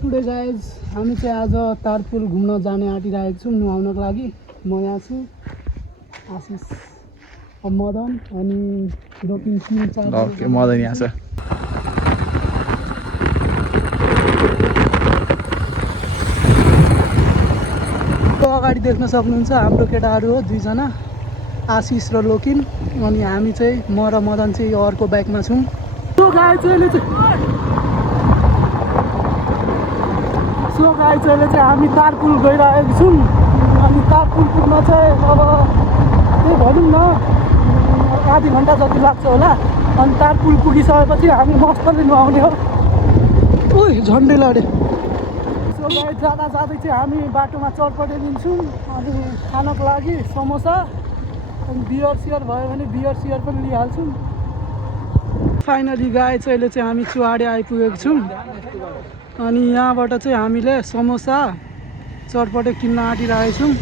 Today guys हामी चाहिँ आज तारपुल घुम्न जाने आँटिरहेको छौँ नुहाउनको लागि। म यहाँ छु, आशिष, मदन अनि रोकिङ मदन यहाँ छ। अगाडि देख्न सक्नुहुन्छ हाम्रो केटाहरू हो दुईजना, आशिष र लोकिन। अनि हामी चाहिँ म र मदन चाहिँ यो अर्को बाइकमा छौँ। सो गाइज अहिले चाहिँ हामी तारपुल गइरहेको छौँ। अनि तारपुल पुग्न चाहिँ अब त्यही भनौँ न आधी घन्टा जति लाग्छ होला। अनि तारपुल पुगिसकेपछि हामी मस्तले नुहाउने हो। ओइ झन्डै लड्यो। सो गाइज जाँदा जाँदै चाहिँ हामी बाटोमा चटपटे लिन्छौँ। अनि खानको लागि समोसा अनि बियर सियर भयो भने बियर सियर पनि लिइहाल्छौँ। फाइनली गाइज अहिले चाहिँ हामी चुहाडे आइपुगेको छौँ। अनि यहाँबाट चाहिँ हामीले समोसा चटपटे किन्न आँटिरहेको छौँ।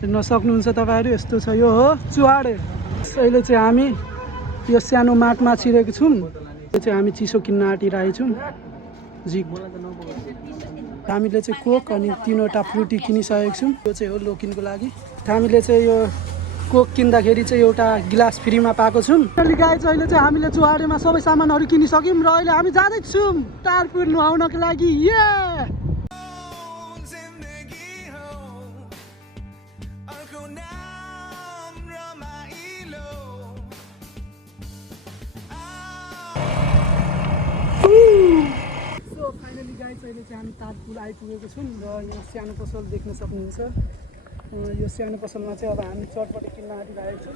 हेर्न सक्नुहुन्छ तपाईँहरू, यस्तो छ। यो हो चुहाडे। अहिले चाहिँ हामी यो सानो माटमा छिरेको छौँ। यो चाहिँ हामी चिसो किन्न आँटिरहेको छौँ। जिग हामीले चाहिँ कोक अनि 3वटा फ्रुटी किनिसकेको छौँ। यो चाहिँ हो लोकिनको लागि। हामीले चाहिँ यो कोक किन्दाखेरि चाहिँ एउटा गिलास फ्रीमा पाएको छौँ। गाइज अहिले चाहिँ हामीले चुहाडेमा सबै सामानहरू किनिसक्यौँ र अहिले हामी जाँदैछौँ तारपुल नुहाउनको लागि। फाइनली गाइज अहिले चाहिँ हामी तारपुल आइपुगेको छौँ र यहाँ सानो पसल देख्न सक्नुहुन्छ। यो सानो पसलमा चाहिँ अब हामी चटपटे किन्न आँटिरहेको छौँ।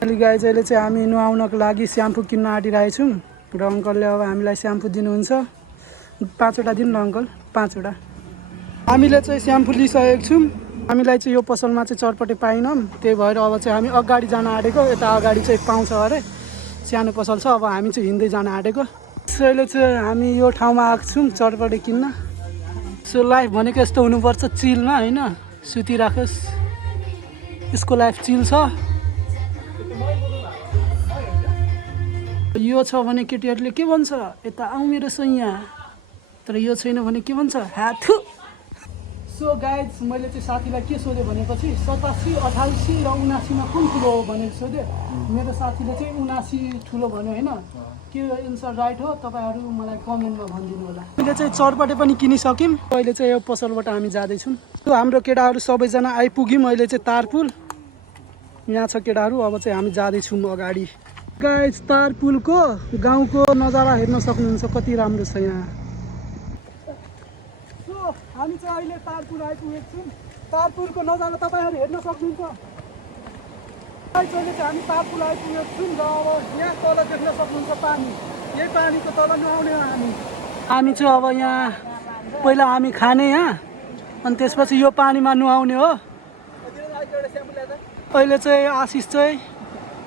फाइनली गाइज अहिले चाहिँ हामी नुहाउनको लागि स्याम्पू किन्न आँटिरहेको छौँ र अङ्कलले अब हामीलाई स्याम्पू दिनुहुन्छ। 5वटा दिनु न अङ्कल, 5वटा। हामीले चाहिँ स्याम्पू लिइसकेको छौँ। हामीलाई चाहिँ यो पसलमा चाहिँ चटपटे पाइनौँ, त्यही भएर अब चाहिँ हामी अगाडि जान आँटेको। यता अगाडि चाहिँ पाउँछ अरे, सानो पसल छ। अब हामी चाहिँ हिँड्दै जान आँटेको। अहिले चाहिँ हामी यो ठाउँमा आएको छौँ चटपटे किन्न। सो लाइफ भनेको यस्तो हुनुपर्छ, चिलमा होइन, सुतिराखोस्। यसको लाइफ चिल छ। यो छ भने केटीहरूले के भन्छ, यता आउँ मेरो सैया। तर यो छैन भने के भन्छ, हाथु। सो गाइज मैले चाहिँ साथीलाई के सोधेँ भनेपछि 87, 88 र 79मा कुन ठुलो हो भनेर सोधेँ। मेरो साथीले चाहिँ 79 ठुलो भन्यो होइन। के एन्सर राइट हो तपाईँहरू मलाई कमेन्टमा भनिदिनु होला। हामीले चाहिँ चटपटे पनि किनिसक्यौँ। अहिले चाहिँ यो पसलबाट हामी जाँदैछौँ। त्यो हाम्रो केटाहरू सबैजना आइपुग्यौँ अहिले चाहिँ तारपुल। यहाँ छ केटाहरू। अब चाहिँ हामी जाँदैछौँ अगाडि। गाइज तारपुलको गाउँको नजारा हेर्न सक्नुहुन्छ, कति राम्रो छ यहाँ। सो हामी चाहिँ अहिले तारपुल आइपुगेको छौँ। तारपुलको नजारा तपाईँहरू हेर्न सक्नुहुन्छ। अहिले चाहिँ हामी तारपुल आइपुगेको छौँ र अब यहाँ तल देख्न सक्नुहुन्छ पानी। यही पानीको तल नुहाउने हो हामी चाहिँ अब यहाँ पहिला हामी खाने यहाँ, अनि त्यसपछि यो पानीमा नुहाउने हो। अहिले चाहिँ आशिष चाहिँ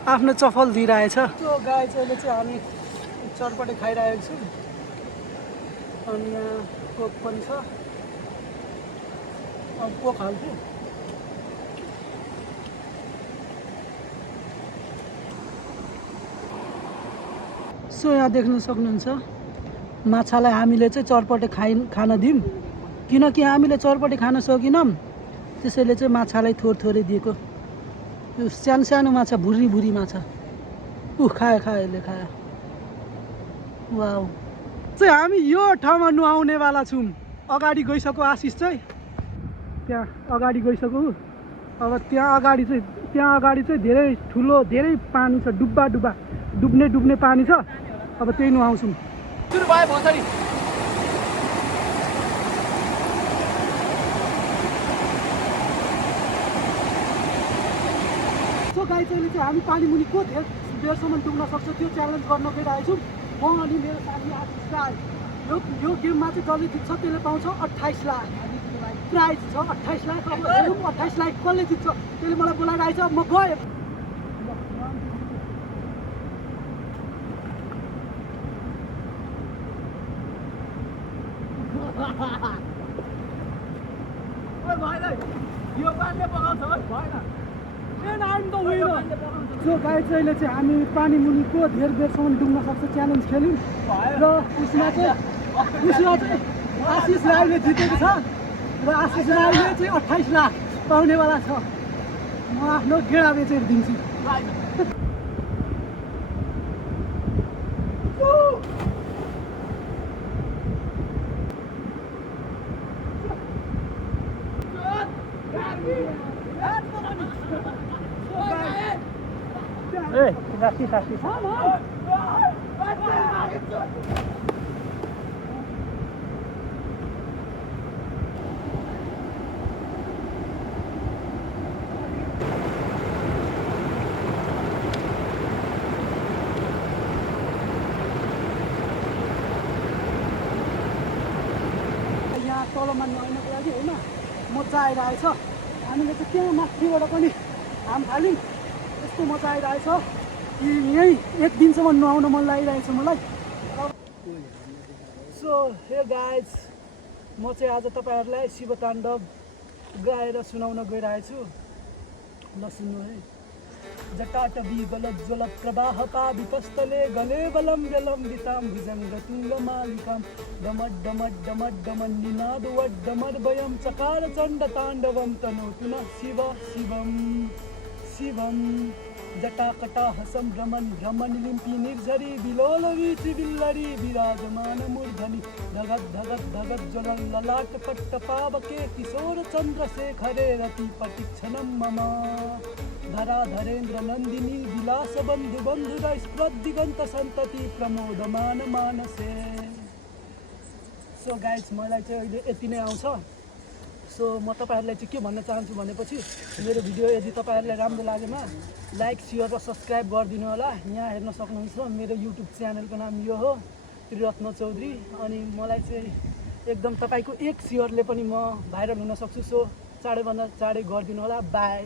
आफ्नो चफल दिइरहेछ। त्यो गाई चाहिँ अहिले चाहिँ हामी चटपटे खाइरहेको छौँ। अनि यहाँ कोक पनि छ, अब कोक हाल्छु। सो यहाँ देख्न सक्नुहुन्छ माछालाई हामीले चाहिँ चटपटे खान दिउँ, किनकि हामीले चटपटे खान सकेनौँ। त्यसैले चाहिँ माछालाई थोरै दिएको। यो सानो सानो माछा, भुरी माछा। खायो यसले खायो। वाउ। चाहिँ हामी यो ठाउँमा नुहाउनेवाला छौँ। अगाडि गइसक्यो आशिष चाहिँ, त्यहाँ अगाडि गइसक्यो। अब त्यहाँ अगाडि चाहिँ धेरै ठुलो, धेरै पानी छ, डुब्ने पानी छ। अब त्यही नुहाउँछौँ। सुरु भयो भोसरी। सो गाई चाहिँ हामी पानी मुनिको बेरसम्म डुब्न सक्छ त्यो च्यालेन्ज गर्न गइरहेको छौँ। म अनि मेरो साथी आशिष राई। यो गेममा चाहिँ जसले जित्छ त्यसले पाउँछ 28 लाख प्राइज छ। 28 लाख। अब हेरौँ 28 लाख कसले जित्छ। त्यसले मलाई बोलाइरहेछ। म गएँ। सो गाई चाहिँ अहिले चाहिँ हामी पानी मुनिको धेरै बेरसम्म डुब्न सक्छ च्यालेन्ज खेल्यौँ र उसमा चाहिँ उसमा चाहिँ आशिष राईले जितेको छ र आशिष राईले चाहिँ 28 लाख पाउनेवाला छ। म आफ्नो गेडा बेचेर दिन्छु। ए राखी राखी यहाँ तलमा नुहाउनको लागि होइन मजा आइरहेछ। हामीले चाहिँ त्यहाँ माथिबाट पनि हाम फाल्यौँ। यस्तो मजा आइरहेछ कि यहीँ एक दिनसम्म नुहाउन मन लागिरहेछ मलाई। सो हे गाइज, म चाहिँ आज तपाईँहरूलाई शिवताण्डव गाएर सुनाउन गइरहेछु। ल सुन्नु है। जटाटवी गलज्ज्वल प्रवाह पावितस्थले गले बलं व्यलम्बितां भुजङ्गतुङ्गमालिकां डमड्डमड्डमड्डमन्निनादवड्डमर्वयं चकार चण्डताण्डवं तनोतु नः शिव शिवं शिवं। जटाकटाह सम्भ्रमन् भ्रमन् लिम्पि निर्झरी विलोलवीचि विल्लरी विराजमानमूर्धनि धगत् धगत् धगत् ज्वलं ललाटपट्टपावके किशोर चन्द्रशेखरे रतिपटिक्षणं मम धराधरेन्द्र नन्दिनी विलास बन्धु बन्धुरा स्प्रद्दिगन्त सन्तति प्रमोदमान मानसे। सो गाइज, मलाई चाहिँ अहिले यति नै आउँछ। सो म तपाईँहरूलाई चाहिँ के भन्न चाहन्छु भनेपछि मेरो भिडियो यदि तपाईँहरूलाई राम्रो लागेमा लाइक सेयर र सब्सक्राइब गरिदिनु होला। यहाँ हेर्न सक्नुहुन्छ मेरो युट्युब च्यानलको नाम यो हो, त्रिरत्न चौधरी। अनि मलाई चाहिँ एकदम तपाईँको एक सेयरले पनि म भाइरल हुन सक्छु। सो चाँडैभन्दा चाँडै गरिदिनु होला। बाई।